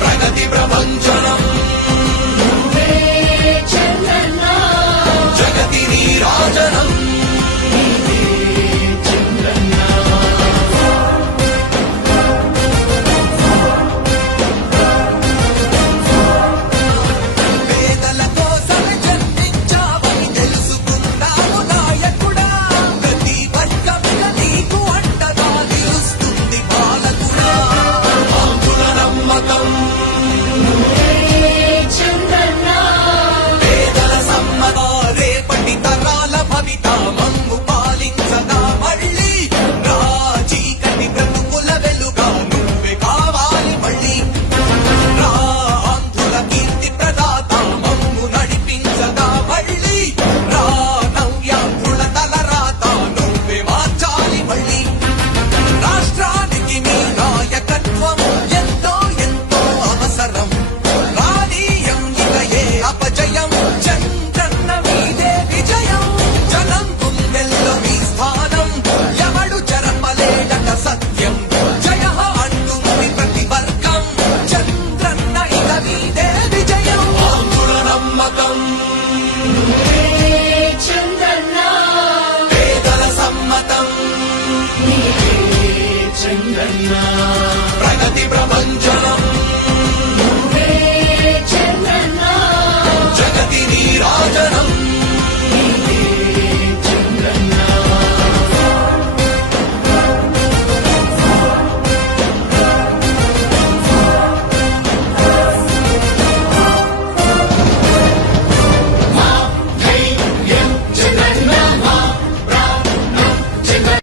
ప్రగతి ప్రపంచనం. జగతి నీరాజన 情人啊。